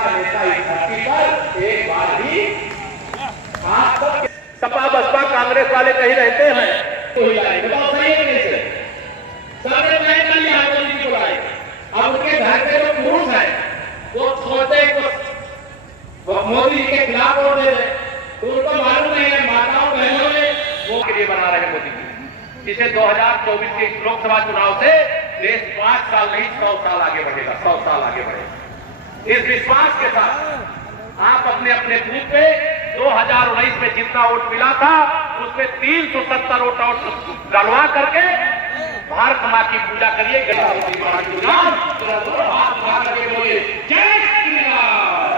का नेता इस धरती पर एक बार भी सपा बसपा कांग्रेस वाले कहीं रहते हैं तो बताओ सही है नहीं सही? सबने तय कर लिया मोदी जी को लाए। अब उनके घर पे जो पुरुष है वो छोटे को मोदी जी के खिलाफ वोट दे रहे, तो उनको मालूम नहीं है माताओं बहनों ने वो के लिए बना रहे मोदी जी। इसे 2024 के लोकसभा चुनाव से देश 5 साल नहीं 100 साल आगे बढ़ेगा, 100 साल आगे बढ़ेगा। इस विश्वास के साथ आप अपने अपने बूथ पे 2019 में जितना वोट मिला था उसमें 370 वोट डलवा करके भारत मां की पूजा करिए। हाथ उठा करके बोलिए जय श्री राम,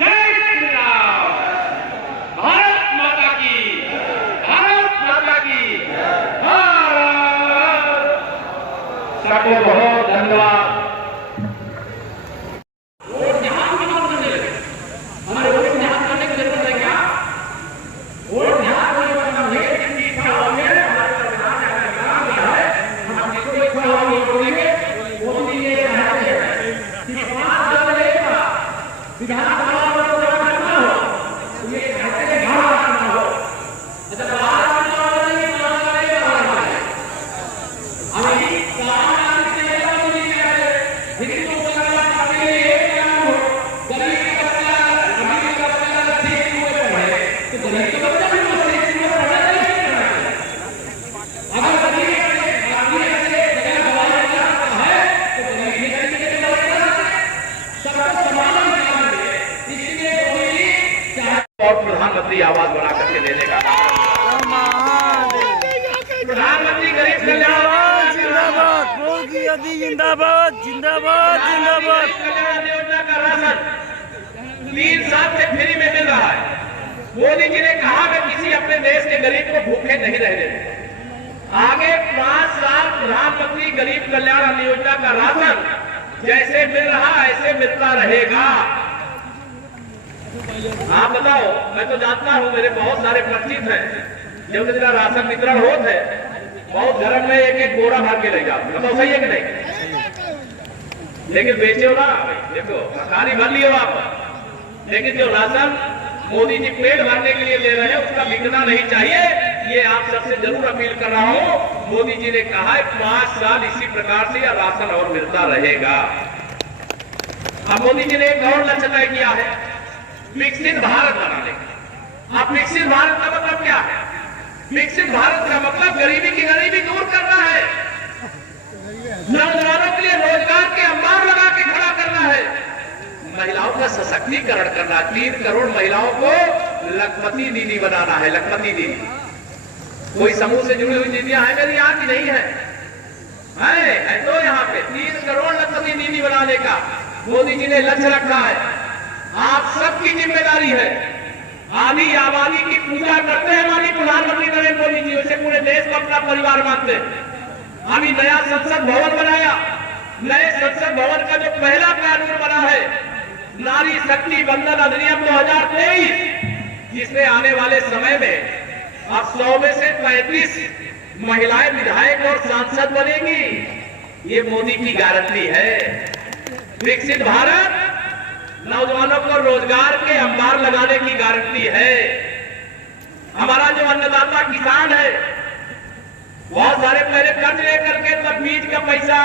जय श्री राम, भारत माता की, भारत माता की। सबको बहुत धन्यवाद। और प्रधानमंत्री आवास बना करके देने का प्रधानमंत्री गरीब कल्याण जिंदाबाद, योगी आदि जिंदाबाद, जिंदाबाद, जिंदाबाद। कल्याण योजना का राशन 3 साल से फ्री में मिल रहा है। मोदी जी ने कहा कि किसी अपने देश के गरीब को भूखे नहीं रहने देंगे। आगे 5 साल प्रधानमंत्री गरीब कल्याण योजना का राशन जैसे मिल रहा ऐसे मिलता रहेगा। आप बताओ, मैं तो जानता हूं, मेरे बहुत सारे परिचित हैं जो जिला राशन वितरण होता है बहुत घर में एक एक बोरा भर के ले जाते। बताओ सही है कि नहीं? लेकिन बेचे हो ना, देखो सरकारी भर लिए आप, लेकिन जो राशन मोदी जी पेट भरने के लिए ले रहे हैं उसका बिकना नहीं चाहिए। ये आप सबसे जरूर अपील कर रहा हूं। मोदी जी ने कहा है 5 साल इसी प्रकार से यह राशन और मिलता रहेगा। अब मोदी जी ने एक और लक्ष्य तय किया है विकसित भारत बनाने का। अब विकसित भारत का मतलब क्या है? विकसित भारत का मतलब गरीबी की गरीबी दूर करना है, नौजवानों के लिए रोजगार के अंबार लगा के खड़ा करना है, महिलाओं का सशक्तिकरण करना। 3 करोड़ महिलाओं को लखपति दीदी बनाना है। लखपति दीदी कोई समूह से जुड़ी हुई दीदियां हैं मेरी यहाँ की नहीं है तो यहाँ पे 3 करोड़ लखपति दीदी बनाने का मोदी जी ने लक्ष्य रखा है। आप सबकी जिम्मेदारी है। आधी आबादी की पूजा करते हैं माननीय प्रधानमंत्री नरेंद्र मोदी जी, वैसे पूरे देश को अपना परिवार मानते हैं। अभी नया संसद भवन बनाया। नए संसद भवन का जो पहला कानून बना है नारी शक्ति वंदन अधिनियम 2023, जिसमें आने वाले समय में अब 100 में से 35 महिलाएं विधायक और सांसद बनेगी। ये मोदी की गारंटी है। विकसित भारत नौजवानों को रोजगार के अंबार लगाने की गारंटी है। हमारा जो अन्नदाता किसान है बहुत सारे पहले कर्ज लेकर के तब बीज का पैसा,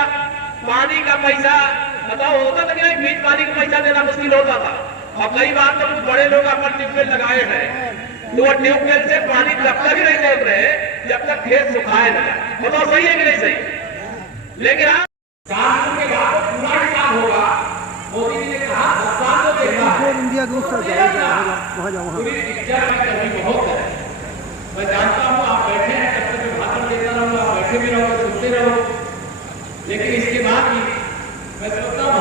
पानी का पैसा, बताओ होता था कि नहीं? बीज पानी का पैसा देना मुश्किल होता था। और कई बार तो कुछ बड़े लोग अपन ट्यूबवेल लगाए हैं तो वो ट्यूबवेल से पानी तब तक ही नहीं दे रहे जब तक खेत सुखाए न जाए। बताओ सही है कि नहीं सही? लेकिन आप कानून के बाद पूरा काम होगा। मोदी जी ने कहा इंडिया दूसरा जाएगा वहाँ जाओ वहाँ। बहुत है, मैं जानता हूँ आप बैठे हैं, जब तक भाषण देता रहूँ आप बैठे भी रहो, सुनते रहो, लेकिन इसके बाद भी मैं सोचता हूँ